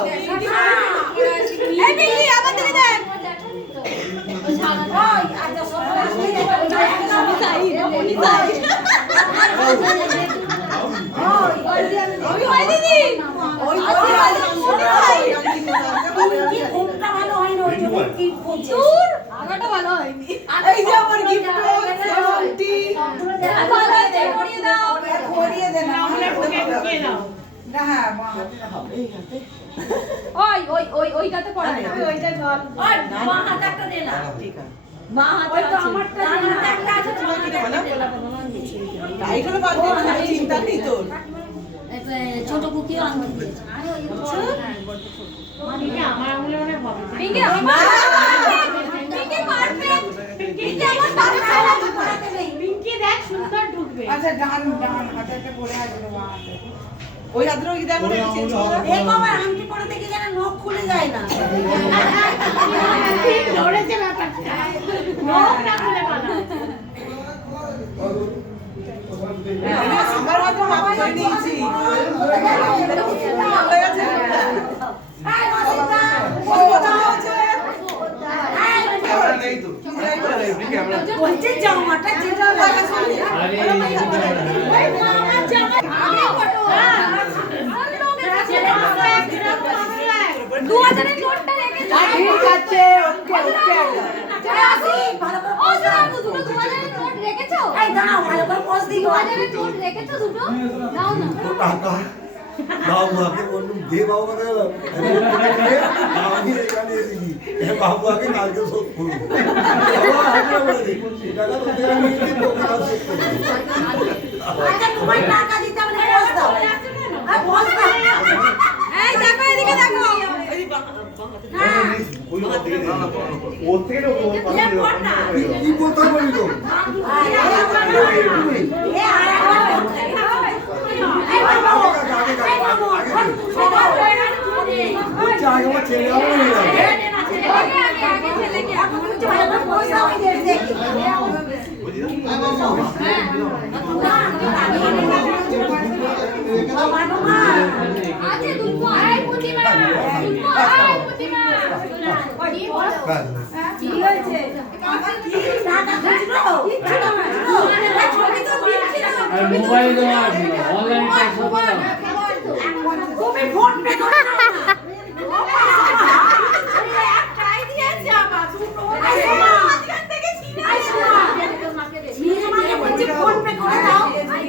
দাও। এই মিলি আবার দিকে দেখ। ওই আচ্ছা সব ওই দিদি ওই কি ঘুমটা ভালো হয় না, ওই জন্য কি বলছিস আগাটা ভালো হয়নি। এই যে আমার গিফট সেমটি ভালো আছে, করিয়ে দাও করিয়ে দে না, আমরা ঢুকে নাও। না হ্যাঁ মা হাতে হবে এই হাতে। ওইটাতে পড়া না, ওইটা ধর ওই মা হাতে একটা দে না, ঠিক আছে মা হাতে ওই তো আমারটা দে না, একটা আছে তোমার কি বলা টাইট হলে বাদ দে না, চিন্তা নেই তোর। ছোট কুকিও আনতে দিয়েছে। মানে আমার আঙুলে অনেক হবে। পিঙ্কি আমার পিঙ্কি পারফেক্ট, পিঙ্কি আমার তার খাওয়া পড়াতে নেই। পিঙ্কি দেখ সুন্দর ঢুকবে। আচ্ছা ডান ডান হাতে একটা পরে আসবে মা হাতে। ওই হাতে ওই দেখ করে চেঞ্জ করে। এই বাবা আংটি পরে দেখি যেন নখ খুলে যায় না। ঠিক ধরেছে ব্যাপারটা। নখ না খুলে পালা। আমার হাতে মাপ করে নিয়েছি। ভালো আছে? এই রসিদা ওই কথা আছে। নেই তো ক্যামেরা বলছে জামাটা যেটা লাগে শুনি। আরে ওই মামা জামা আগে ফটো। দু হাজারের নোটটা রেখেছো। ঠিক আছে ওকে ওকে। চলে আসি ভালো করে পোজ দাও, দুটো 2000 এর নোট রেখেছো? এই দাও ভালো করে পোজ দিই। 2000 এর নোট রেখেছো দুটো? দাও না। টাকা দাও মাকে বললুম দে বাবা রে আমি এখানে এসেছি বাবু আগে কালকে শোধ করবো টাকা তো দেওয়া নেই তোকে কাজ শোধ করবো আচ্ছা তোমার টাকা দিতে হবে না, পোজ দাও। আর পোজ দাও। এই দেখো এদিকে দেখো। ওর থেকে কি বলতে পারি তো বলছে আগে আমার ছেলে আমার হয়ে যাবে মোবাইল দেওয়া আছে অনলাইন ট্রান্সফার তুমি ফোন পে করো না। একটাই দিয়েছে আমার দুটো।